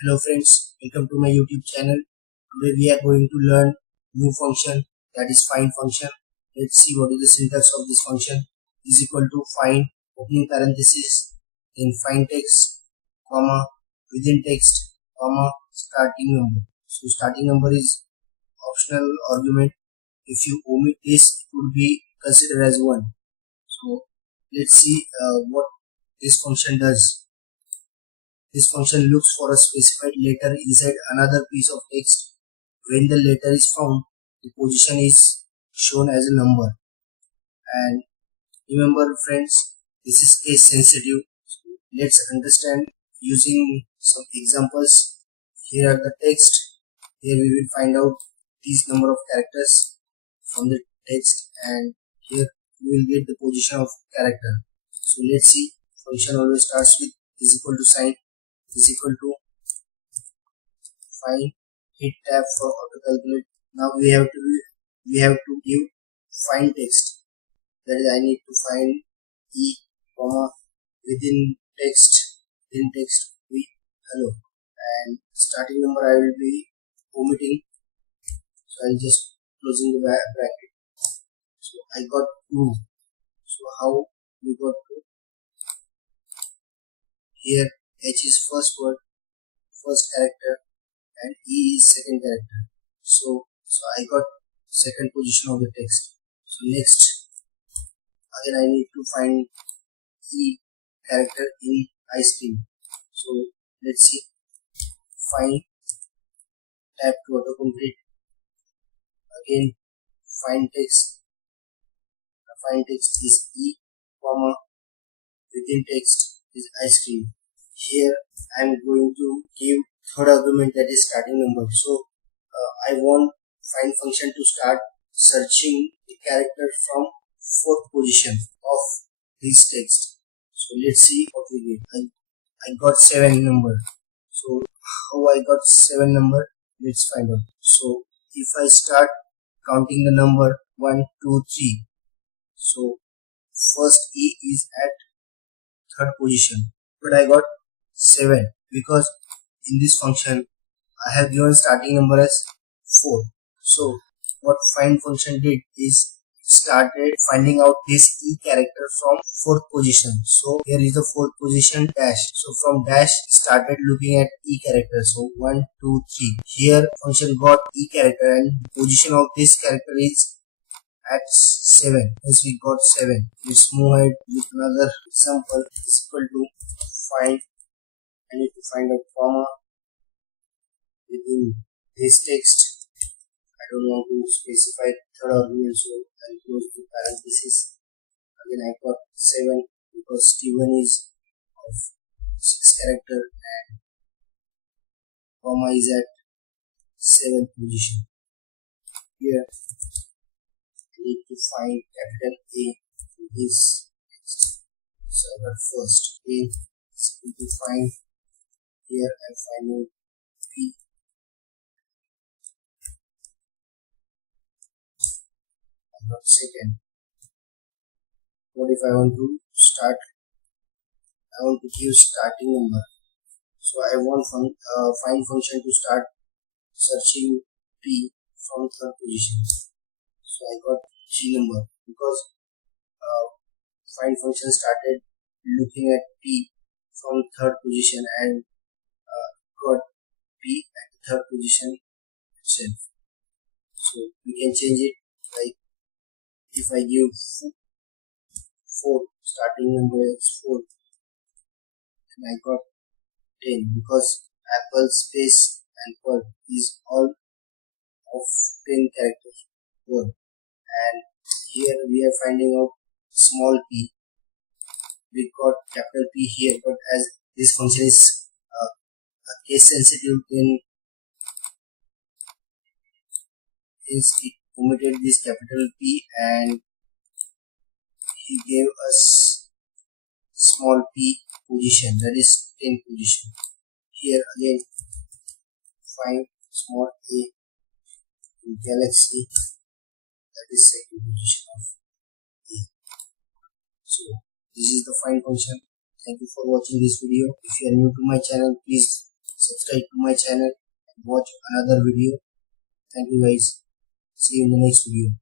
Hello friends, welcome to my YouTube channel. Today we are going to learn new function, that is find function. Let's see what is the syntax of this function. Is equal to find opening parenthesis, then find text, comma, within text, comma, starting number. So starting number is optional argument. If you omit this, it would be considered as 1. So let's see what this function does. This function looks for a specified letter inside another piece of text. When the letter is found, the position is shown as a number. And remember friends, this is case sensitive. Let's understand using some examples. Here are the text. Here we will find out these number of characters from the text, and here we will get the position of character. So let's see. Function always starts with is equal to sign, is equal to find, hit tab for auto calculate. Now we have to give find text. That is, I need to find e comma within text with hello, and starting number I will be omitting, so I'll just closing the bracket. So I got 2. So how we got 2? Here H is first word, first character, and E is second character. So I got second position of the text. So next, again I need to find E character in ice cream. So let's see. Find, tab to autocomplete. Again, find text. The find text is E, comma, within text is ice cream. Here I am going to give third argument, that is starting number. So I want find function to start searching the character from fourth position of this text. So let's see what we get. I got 7 number. So how I got 7 number? Let's find out. So if I start counting the number 1, 2, 3. So first E is at third position, but I got 7 because in this function I have given starting number as 4. So what find function did is started finding out this E character from fourth position. So here is the fourth position dash. So from dash started looking at E character. So 1, 2, 3. Here function got E character and position of this character is at 7. As we got 7. Let's move ahead with another example. Is equal to find. I need to find a comma within this text. I don't want to specify third argument, so I'll close the parenthesis. Again I got 7 because Steven is of 6 character and comma is at 7th position. Here I need to find capital A in this text. So I got first A is equal to find. Here I find P. I got second. What if I want to start? I want to give starting number. So I want find function to start searching P from third position. So I got G number because find function started looking at P from third position and got P at the third position itself. So we can change it, like if I give 4, starting number is 4, and I got 10 because apple space and per is all of 10 characters word. And here we are finding out small p. We got capital P here, but as this function is case sensitive, then is it omitted this capital P and he gave us small p position, that is 10 position. Here again find small a in galaxy, that is second position of a. So this is the find function. Thank you for watching this video. If you are new to my channel, please subscribe to my channel and watch another video. Thank you guys. See you in the next video.